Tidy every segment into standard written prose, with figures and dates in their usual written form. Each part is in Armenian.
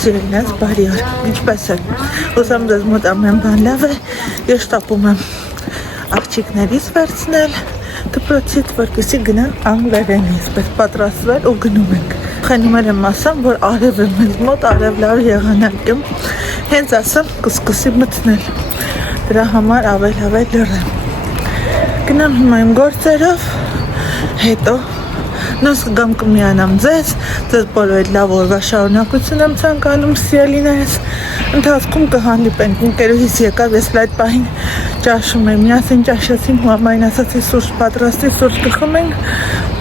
Սիրելիներս, բարի օր, ինչպես եք, ուզում ձեզ մոտ ամեն բան լավ է, ես շտապում եմ աղջիկներից վերցնել դպրոցից, որպեսզի գնան անգլերենի, այսպես պատրաստվել ու գնում ենք։ Խենում եմ ասամ, որ արև է մեզ մոտ, արև լավ եղանակ եմ, հենց ասեմ կսկսի մտնել, դրա համար ավել լրեմ։ Գնամ հիմա իմ գործերով, հետո նոս կգամ կմիանամ ձեզ բոլոր լավ օրվա շարունակություն եմ ցանկանում սիրելիներս, ընթացքում կհանդիպենք, ընկերուհիս եկավ, ես այդ պահին ճաշում եմ, միասին ճաշեցին, համայն ասացի սուրճ պատրաստի, սուրճ կխմենք,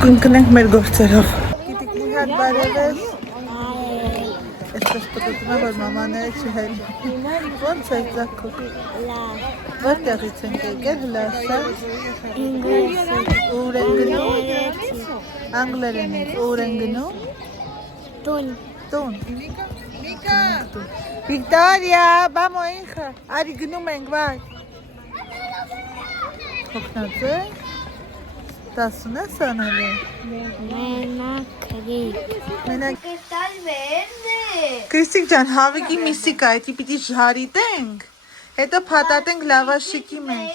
կընկնենք մեր գործերով։ Գիտիք մի հատ բարևես, այսպես պտտում է, որ մամաները չհել, ոնց է ձակով, որտեղից ենք եկել, հլասա, ուր են գնում, անգլերենից, ուր են գնում, տուն, Վիկտորիա, բամո ինքը, արի գնում ենք, վայ, խոքնած է, տասուն է սանել է, մենակ Կրիստիկ ջան, հավիկի միսիկա, էտի պիտի ժարիտենք, հետո պատատենք լավաշիկի մեջ,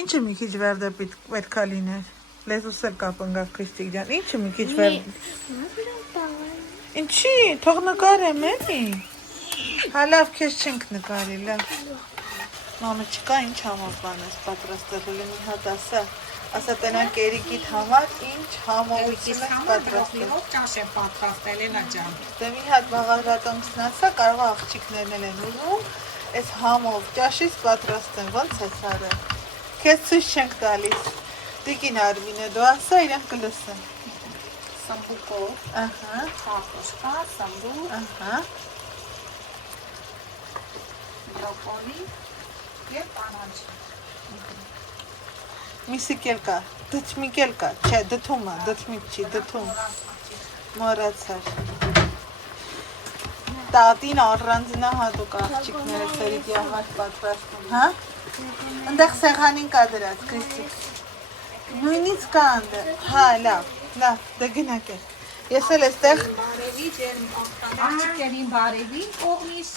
ինչը մի քիչ վերդը պետքա լիներ, լեզուս էլ կապնգավ Կրիստիկ ջան, ինչը մի քիչ վերդը, ինչի, թող նկարեմ էլի, հալավ քեզ չենք նկարի, լավ, մամը չկա ինչ համով բան ես պատրաստել, մի հատ ասա տնանք Էրիկիտ համար ինչ համողություն ես պատրաստել, մի հոտ ճաշ եմ պատրաստել, Էնա ջան, դե մի հատ բաղարատոմսն ասա, կարող աղջիկներն են ուզում, այս համով ճաշից պատրաստեն, ոնց է սարը, քեզ ցույց չենք տալիս, Տիկին Արմինը դու ասա, իրենք կլսեն, սմբուկով, կարտոշկա, սմբուկ, բրոկոլի և պանանջի, միսիկ էլ կա, դթմիկ էլ կա, չէ, դթում է, դթմիկ չի, դթում, մորացար, տատին առանձնա հատուկ աղջիկները սերիկի համար պատրաստում, հա, ընդեղ սեղանին կա դրած, Կրիստիկ, նույնից կա ընդեղ, հա, լավ, դե գնակ է, ես էլ էստեղ աղջիկներին բարևի կողմից,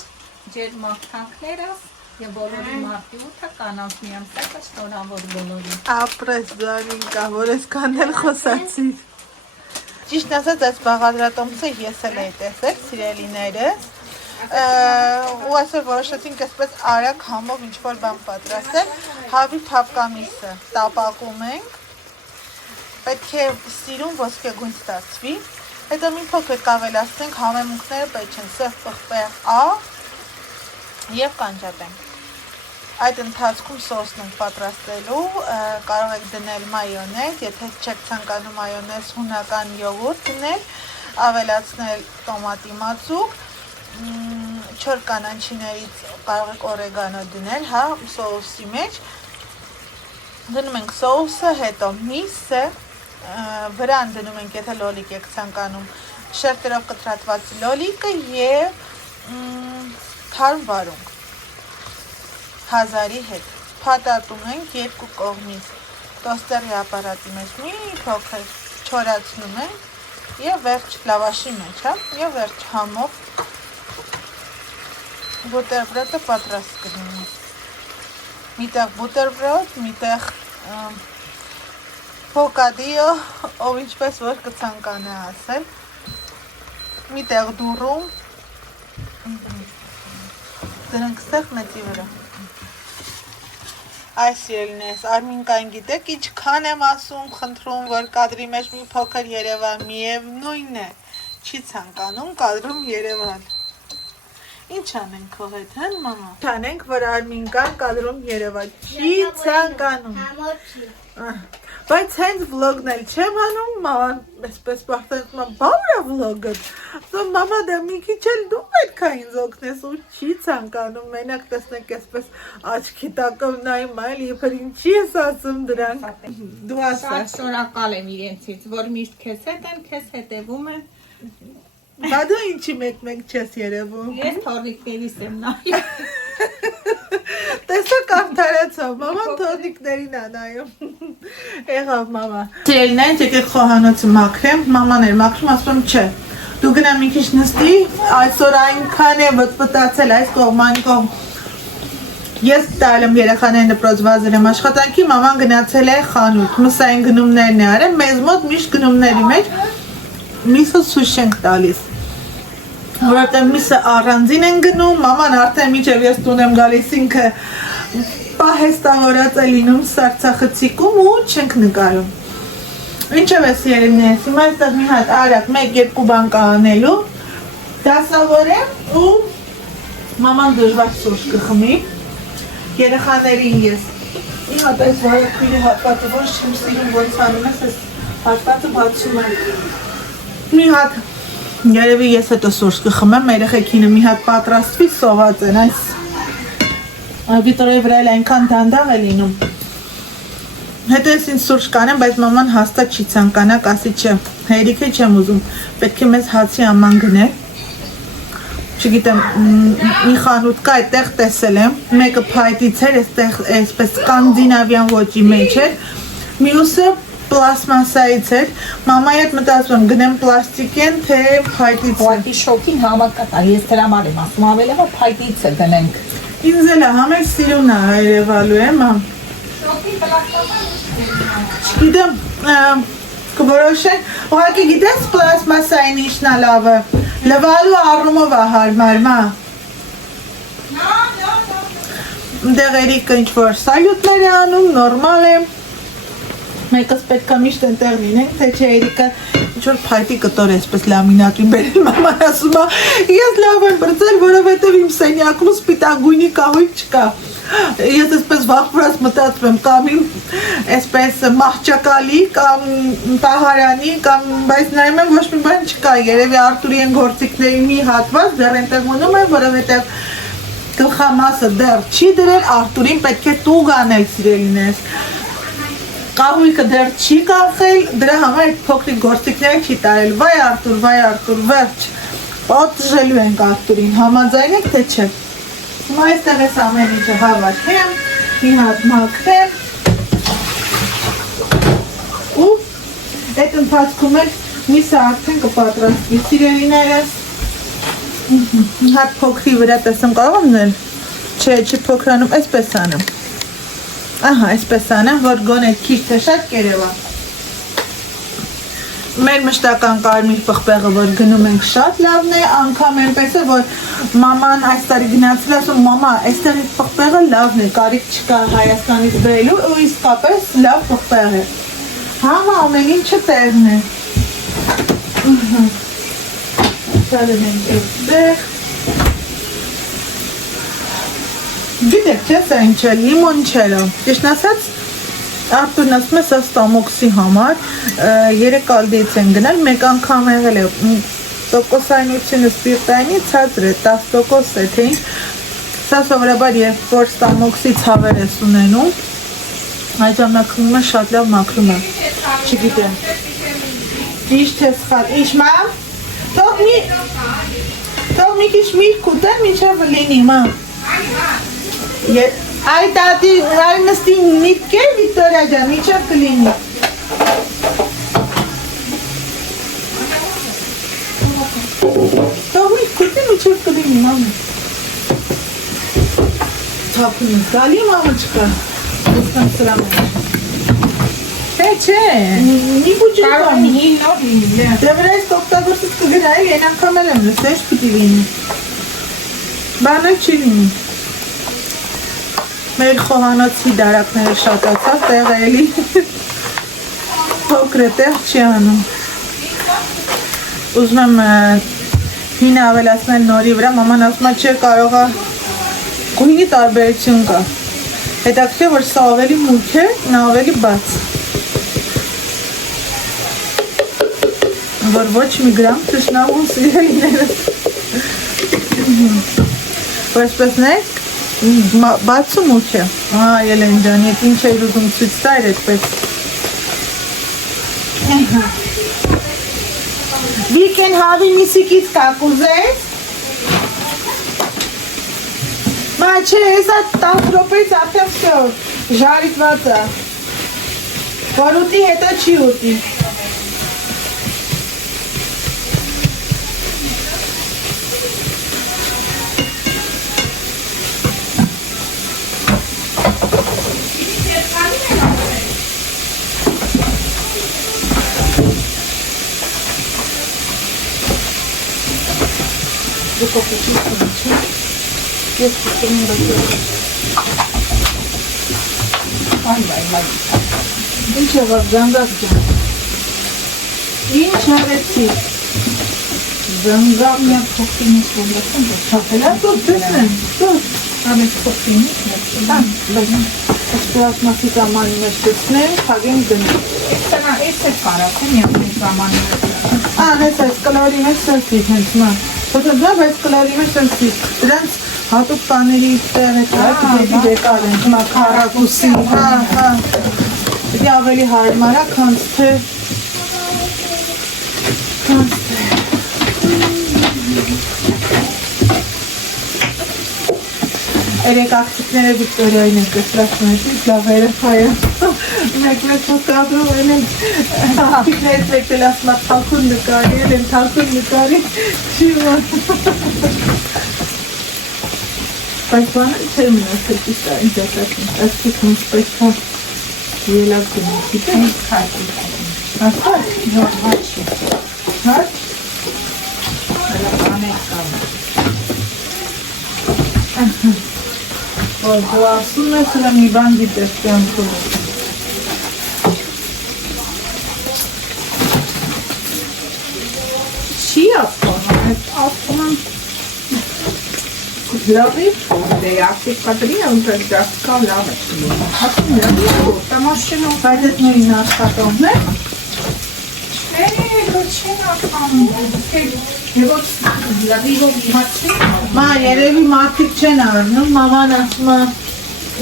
ջեր մաղթանքներս, և բոլորի մարդի ութը կանանց միամ սեկը շնորհավոր բոլորին։ Ապրես դարին կա, որ ես կանել խոսացիր։ Ճիշտ ասած, այս բաղադրատոմսը ես էլ էի տեսել, սիրելիներս, ու այսօր որոշեցինք այսպես արագ համով ինչ-որ բան պատրաստել, հավի թափկամիսը տապակում ենք, պետք է սիրուն ոսկեգույն ստացվի, հետո մի փոքր կավելացնենք համեմունքները պետք չեն սև պղպեղ աղ և կանջատենք։ Այդ ընթացքում սոսն ենք պատրաստելու, կարող եք դնել մայոնեզ, եթե չեք ցանկանում մայոնեզ, հունական յոգուրտ դնել, ավելացնել տոմատի մածուկ, 4 կանանչիներից կարող եք օրեգանո դնել, հա, սոուսի մեջ, դնում ենք սոուսը, հետո միսը, վրան դնում ենք, եթե լոլիկ եք ցանկանում, շերտերով կտրատված լոլիկը և թարմ վարունգ։ Հազարի հետ, պատատում ենք երկու կողմից, տոստերի ապարատի մեջ մի փոքր չորացնում ենք և վերջ լավաշի մեջ, և վերջ համով բուտերբրոդը պատրաստ կլինի, միտեղ բուտերբրոդ, միտեղ պոկադիո, ով ինչպես որ կցանկանա ասել, միտեղ դուրում, դրանք ստեղ մեծի վրա։ Այս ելնես, Արմինկային գիտեք, ինչքան եմ ասում, խնդրում, որ կադրի մեջ մի փոքր Երևան, միևնույն է, չի ցանկանում կադրում Երևան։ Ինչ անենք քո հետ, հեն մամա։ Ինչ անենք, որ Արմինկան կադրում Երևան, չի ցանկանում։ Բայց հենց վլոգն էլ չեմ անում, մաման այսպես բախտանցում եմ, բա ուր է վլոգը։ Ասում մամա դա մի քիչ էլ դու պետք է ինձ օգնես ու չի ցանկանում, մենակ տեսնեք այսպես աչքի տակով նայում այլ իբր ինչի ես ասում դրանք։ Դու ասա։ Շնորհակալ եմ իրենցից, որ միշտ քեզ հետ են, քեզ հետևում են։ Բա դու ինչի մեկ չես երևում։ Ես թորնիկներիս եմ նայում։ Տեսակ արդարացա, մաման թորնիկներին է նայում։ Եղավ մամա։ Սիրելիներս, եկեք խոհանոցը մաքրեմ, մաման էր մաքրում, ասում չէ, Դու գնա մի քիչ նստի, այսօր այնքան է վտվտացել այս կողման կողմ։ Ես տալ եմ երեխաներին դպրոց վազել եմ աշխատանքի, մաման գնացել է խանութ, մսային գնումներն է արել, մեզ մոտ միշտ գնումների մեջ միսը սուշ ենք տալիս, որովհետև միսը առանձին են գնում, մաման արդեն մինչև ես տուն եմ գալիս ինքը պահեստավորած է լինում սարցախցիկում ու չենք նկարում։ Ինչև է սիրելիներս, հիմա այստեղ մի հատ արագ 1-2 բան կա անելու, դասավորեմ ու մաման դժվար սուրճ կխմի, երեխաներին ես մի հատ այս վարակույրի հատվածը, որ չեմ սիրում ոնց անում ես, այս հատվածը բացում եմ, մի հատ, երևի ես հետո սուրճ կխմեմ, երեխեքինը մի հատ պատրաստվի, սոված են, այս Վիտորի վրա էլ այնքան դանդաղ է լինում։ Հետո ես ինձ սուրճ կանեմ, բայց մաման հաստատ չի ցանկանա, ասի չէ, հերիքը չեմ ուզում, պետք է մեզ հացի աման գնել։ Չգիտեմ, մի խանութ կա, այդտեղ տեսել եմ, մեկը փայտից էր, այստեղ այսպես սկանդինավյան ոճի մեջ էր, մյուսը պլաստմասայից էր, մամայի հետ մտածում եմ, գնեմ պլաստիկեն, թե փայտից։ Ուղղակի շոկին համակատար, ես դրա համար եմ ասում, ավելի որ փայտից է գնենք։ Ինձ էլ է համեր սիրուն է երևալու եմ, Չգիտեմ, կորոշեն, ուղղակի գիտես պլաստմասային ինչն է լավը, լվալու առումով է հարմար, մա։ Դեղ Էրիկը ինչ-որ սալյուտներ է անում, նորմալ է, մեկս պետք է միշտ ենտեղ լինենք, թե չէ Էրիկը ինչ-որ փայտի կտոր էսպես լամինատին բերել, մաման ասում է, ես լավ եմ բրծել, որովհետև իմ սենյակում սպիտակգույնի կահույք չկա։ Ես այսպես վախվրած մտածում եմ, կամ իմ այսպես մահճակալի, կամ տահարանի, կամ բայց նայում եմ ոչ մի բան չկա, երևի Արտուրի են գործիքների մի հատված դեռ այնտեղ մնում է, որովհետև գլխամասը դեռ չի դրել, Արտուրին պետք է տուգ անել սիրելիներս։ Կահույքը դեռ չի կախել, դրա համար փոքրիկ գործիքները չի տարել, վայ Արտուր, վերջ, պատժելու ենք Արտուրին, համաձայն եք թե չէ։ Հիմա այստեղ ես ամեն ինչը հավաքեմ, մի հատ մաքրեմ ու այդ ընթացքում էլ միսը արդեն կպատրաստվի սիրելիներս։ Մի հատ փոքրի վրա տեսեմ կարող եմ նել, չի փոքրանում, այսպես անեմ։ Ահա, այսպես անեմ, որ գոնե քիչ թե շատ կերևա։ Մեր մշտական կարմիր պղպեղը, որ գնում ենք շատ լավն է, անգամ այնպես է, որ մաման այս տարի գնացել ասում, մամա, այստեղի պղպեղը լավն է, կարիք չկա Հայաստանից բերելու, ու իսկապես լավ պղպեղ է։ Համա ամեն ինչը տեղն է։ Սարել ենք այստեղ։ Գիտեք, չէ, սա ինչ է, լիմոնչելը, ճիշտ ասած, Արտուրն ասում է, սա ստամոքսի համար, 3 ալդից են գնել, մեկ անգամ եղել է, տոկոսայնությունը սպիրտայինի ցածր է, 10% է, թե ինչ, սա սովորաբար երբ որ ստամոքսի ցավեր ես ունենում, այդ ժամանակում է շատ լավ մաքրում է, չգիտեմ, ճիշտ է սխալ, ինչ մա, թող մի քիչ միրգ ուտեմ, մինչև լինի, մա, Այ տատի, այ նստի միտք է, Վիկտորիա ջան, միջև կլինի։ Թող միտք կուտի, միջև կլինի, մամը։ Թափուն ես, գալի մամաչկա, ուսկան սրա մեջ։ Թե չէ, մի բուջի կարող հին նոր լինի։ Դե վրա ես տոկտագործից կգրայի, են անգամ էլ եմ լսեշ պիտի լինի։ Բանը չի լինի։ Մեր խոհանոցի դարակները շատացած, տեղը էլի փոքր է, տեղ չի անում։ Ուզում եմ հինը ավելացնել նորի վրա, մաման ասում է չէ կարող է գույնի տարբերություն կա։ Հետաքրքիր որ սա ավելի մուգ է, նա ավելի բաց։ Որ ոչ մի գրամ թշնամուն սիրելիները։ Որ այսպես նեք բացում ուք է, Ելեն ջան, եկ ինչ էիր ուզում ցույց տայր այդպես։ Վիկեն հավի միսիկից կակուզես։ Մա չէ, հեսա 10 րոպեից արդեն վсё, ժարիտված է։ Որ ուտի հետո չի ուտի։ Դուկոպետի քիչ։ Ես կտեմ բացել։ Այ։ Ինչ եղավ զանգակ ջան։ Ինչ արեցի։ Զանգակ Միակ փոխինից ոնդասն Հա, դու տեսնեմ, դու ամեն փոխինից Բան, պլաստմասի կամանի մեջ տեսնեմ, խագեն դնեմ։ Էսանա էս է կարակը միակ ժամանակ։ Հես այս կլորի մեջ սրտի հենց մա։ Հետո դա բայց կլորի մեջ սրտի։ Դրանց հատուկ բաների տեղ է դեպի դեկար են, հիմա քառակուսի, հա։ Դա ավելի հարմար է, քան թե Երեք աղջիկները Վիկտորիային են կսրացում էտից, լավերը հայը, մեկ կադրում են աղջիկներից մեկտել ասմա թալքուն նկարի, են թալքուն նկարի, չի ման։ Բայց բանը չեր մնացել ճիշտ այն ձատակին, ասկիք մուս պես հա ելավ գնի, գիտեն քայքի ասար, նոր հաչի, հաչ, Անեք կամ որ դու ասում ես հլա մի բան գիտես կյանքում։ Չի ասում, ասում եմ Լավի, դե ակտիվ կադրի ընտրակա լավ է։ Ասում լավի, տամաշինով բայց ես նույն աշխատողն է։ Չեն ասում, եվոց լավիով իմացի։ Մա երևի մարդիկ չեն արնում, մաման ասում է,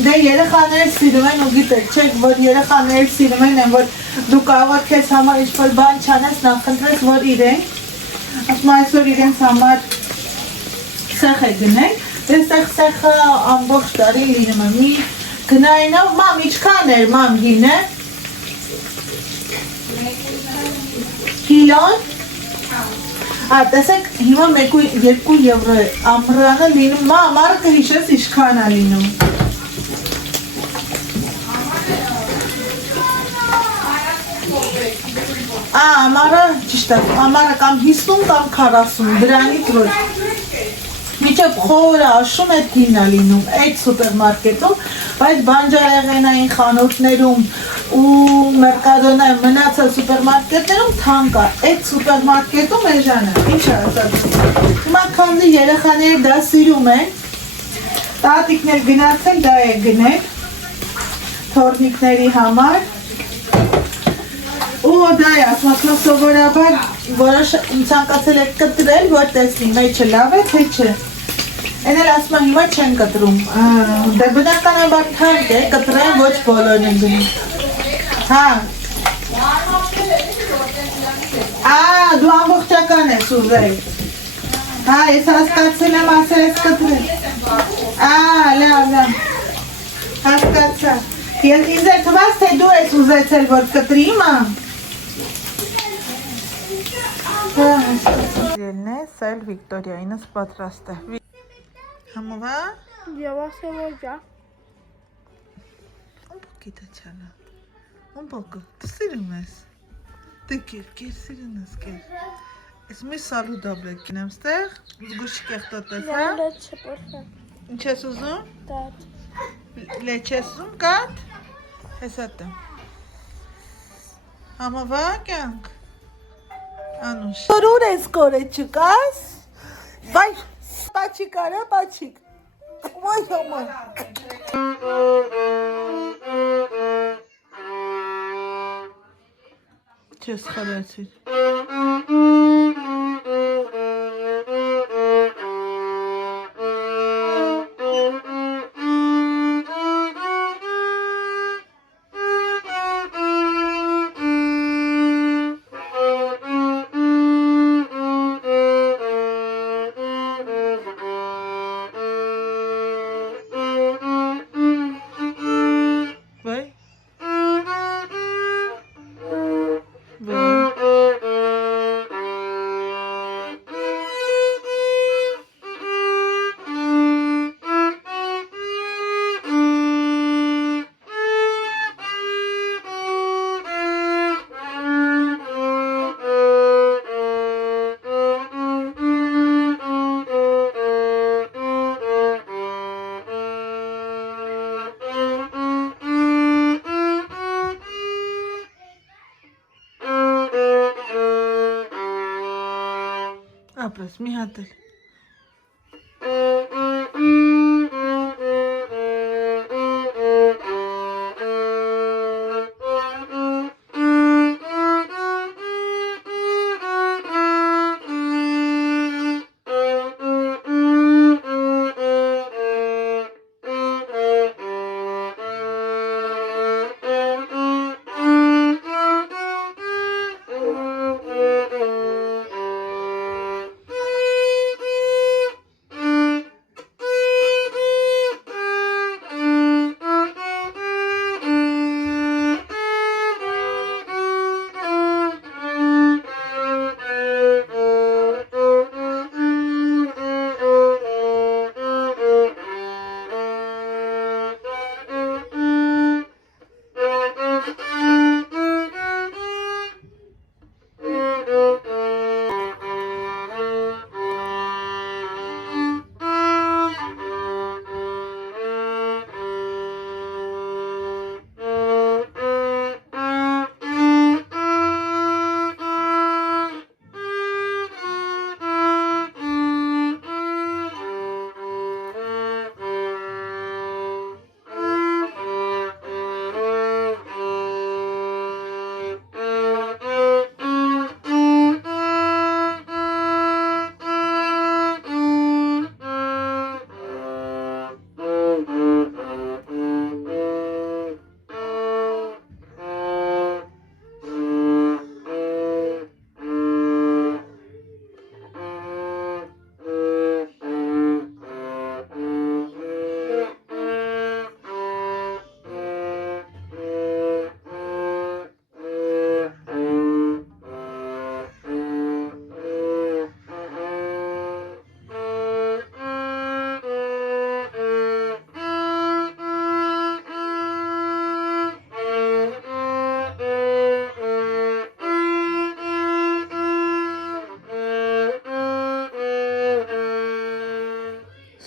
դե երեխաները սիրում են ու գիտեք, չեք, որ երեխաները սիրում են, որ դու կարող ես քեզ համար ինչ-որ բան չանես, նախընտրես, որ իրենք, ասում այսօր իրենց համար սեխ է գնենք, այստեղ սեխը ամբողջ տարի լինում է, մի գնայինով, մամ, իչքան էր, մամ, գինը, կիլոն, տեսեք, հիմա 2 եվրո է, ամռանը լինում, ամառը կհիշես իչքան է լինում։ Ամառը, ճիշտ է, ամառը կամ 50 կամ 40, դրանից որ միջև խորը աշուն է թինա լինում, այդ սուպերմարկետում, բայց բանջարեղենային խանութներում ու մերկադոնայում մնացել սուպերմարկետներում թանկ է, այդ սուպերմարկետում էժան է, ինչ է ասած։ Հիմա քանզի երեխաները դա սիրում են, տատիկներ գնացել, դա է գնել, թորնիկների համար, ու դա է, ասում սովորաբար որոշ ցանկացել եք կտրել, որ տեսնի, մեջը լավ է, թե չէ։ Են էլ ասում հիմա չեն կտրում, դե բնականաբար թանկ է, կտրեն ոչ բոլորն են գնում։ Հա։ Դու ամբողջական ես ուզել։ Հա, ես հասկացել եմ, ասել ես կտրել։ Լավ։ Հասկացա։ Ինձ է թվաց, թե դու ես ուզեցել, որ կտրի, մամ։ Ելն է, սայլ Վիկտորիայինս պատրաստ է։ Համովա։ Եվ ասել որ ջա։ Un poquito chala. Un poco. ¿Tú sirves? ¿Te quieres sirves? Es muy saludable. ¿Quién es? ¿Gusht que esto te fa? Leche, por favor. ¿Qué es eso? Tat. Leche es un cat. Exacto. Համովա կյանք։ Անուշ։ Որուր ես կորե չկաս։ Վայ, պաչիկ արա, պաչիկ։ Ոյ հոմա։ Չես խրացիր։ ապրես, մի հատ էլ։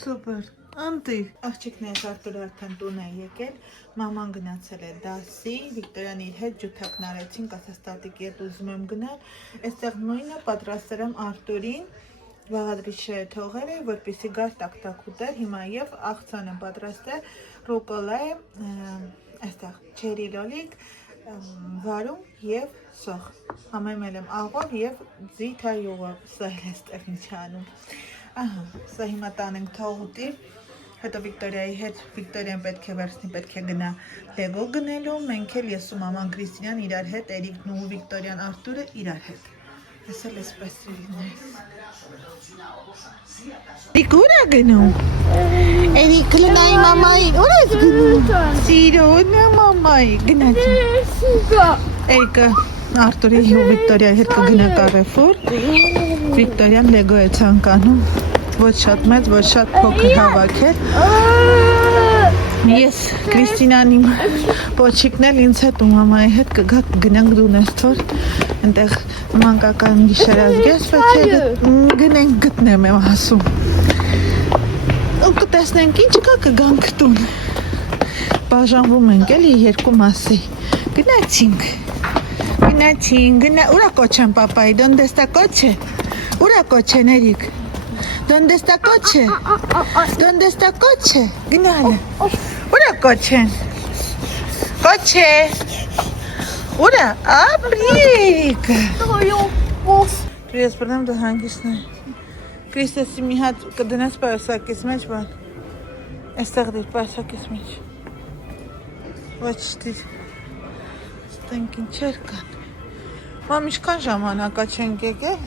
Սուպեր, անտիր, աղջիկներս Արտուրը արդեն տուն է եկել, մաման գնացել է դասի, Վիկտորյան իր հետ ջութակն արեցինք, ասաց տատիկի հետ ուզում եմ գնալ, այստեղ նույնը պատրաստել եմ Արտուրին, բաղադրիչը թողել է, որպեսզի գար տակ-տակ ուտել, հիմա եւ աղցան եմ պատրաստել, ռուկոլա է, այստեղ չերի լոլիկ, վարում եւ սոխ, համեմել եմ աղով եւ ձիթա յուղով, սա էլ այստեղ ինչ անում։ Ահա, սա հիմա տանենք թողուտի, հետո Վիկտորիայի հետ, Վիկտորիան պետք է վերցնի, պետք է գնա լեգո գնելու, մենք էլ ես ու մաման Քրիստինյան իրար հետ, Էրիկն ու Վիկտորիան Արտուրը իրար հետ։ Ես էլ էսպես լինես։ Էրիկ ուր է գնում։ Էրիկ լնայի մամայի, ուր ես գնում։ Սիրո մամայի, գնացի։ Էրիկը Արտուրի ու Վիկտորիայի հետ կգնա Կարեֆուր, Վիկտորիան լեգո է ցանկանում, ոչ շատ մեծ, ոչ շատ փոքր հավաքել։ Ես Քրիստինան իմ պոչիկն էլ ինձ հետ ու մամայի հետ կգնանք դունես թոր, այնտեղ մանկական գիշերազգես, պետք է գնենք գտնեմ եմ ասում։ Ու կտեսնենք ինչ կա կգանք տուն։ Բաժանվում ենք էլի երկու մասի։ Գնացինք։ Ուրա կոչեն պապայի, դոնde está coche? Ուրա կոչեն Էրիկ? Դոնde está coche? Դոնde está coche? Գնալը։ Ուրա կոչեն? Coche։ Ուրա, ապրի Էրիկը։ Դու ես բռնեմ դու հանգիսն է։ Քրիստոսի մի հատ կդնես պայուսակիս մեջ բան։ Այստեղ դիր պայուսակիս մեջ։ Ոչ դիր։ Ստենք ինչեր կան։ Մամ ինչքան ժամանակա չենք եկել,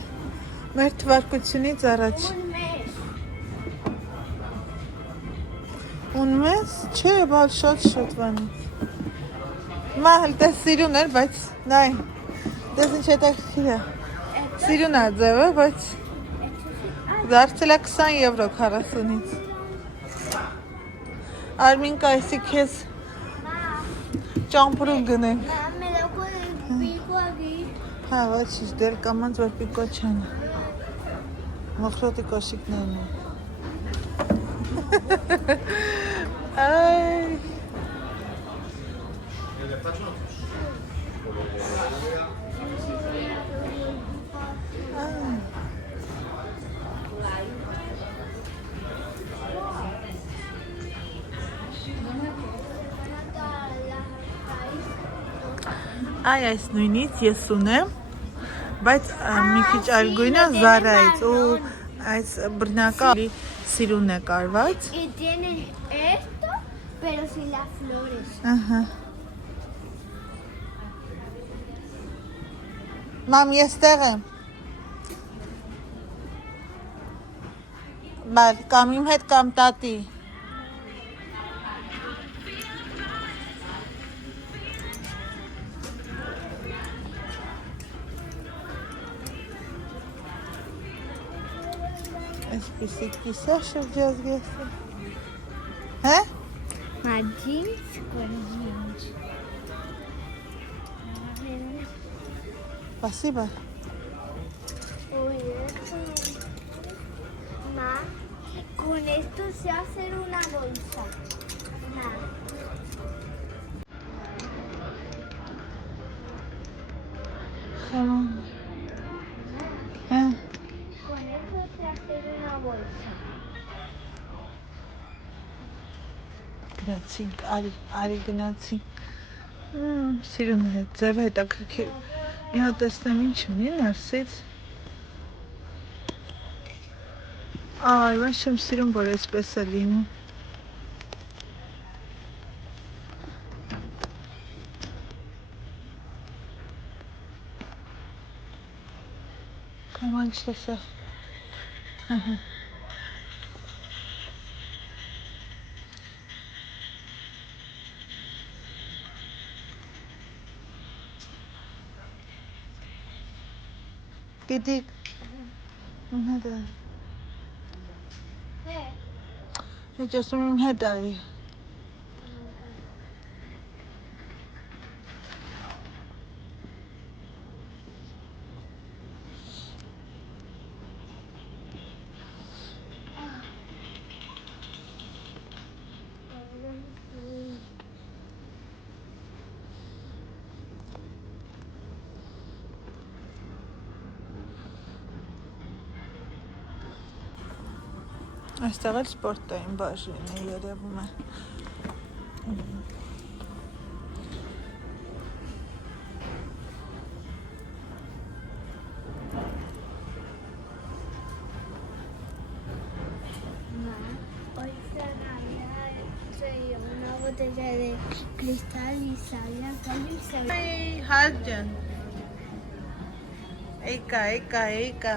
մեր թվարկությունից առաջ։ Ուն մեզ, չէ, բալ շոտ վանից։ Մա հլ տես սիրուն էր, բայց նայ, տես ինչ հետաքրքիր է։ Սիրուն է ձևը, բայց դարձել է 20 եվրո 40-ից։ Արմինկա այսի քեզ ճամպրուկ գնենք։ Հա, ոչ, դել կամանց որ պիկո չան։ Մոխրոտի կոշիկներն են։ Այ։ այս նույնից ես ունեմ, բայց մի քիչ այլ գույնը Zara-ից ու այս բռնակալի սիրուն է կարված։ Y tienen esto, pero sin las flores. Ահա։ Մամ, ես տեղ եմ։ Բալ, կամ իմ հետ կամ տատի։ Այսպիսի կիսա շրջազգեսը։ Հե? Jeans con jeans. Спасибо։ Uy, esto. Ma, con esto sé hacer una bolsa. Ma. Հա։ Con esto sé hacer una bolsa. Գնացինք, արի գնացինք։ Սիրուն է, ձևը հետաքրքիր։ Մի հատ տեսնեմ ինչ ունի ներսից։ Այ, ոչ չեմ սիրում, որ այսպես է լինում։ Համա ինչ տեսա։ Գիտիկ։ Իմ հետ է։ Ինչ ասում իմ հետ արի։ Այստեղ էլ սպորտային բաժին է երևում է։ Hoy traía una botella de cristal y sabía callo y sabía. Հայ, հաջան։ Էիկա, էիկա, էիկա։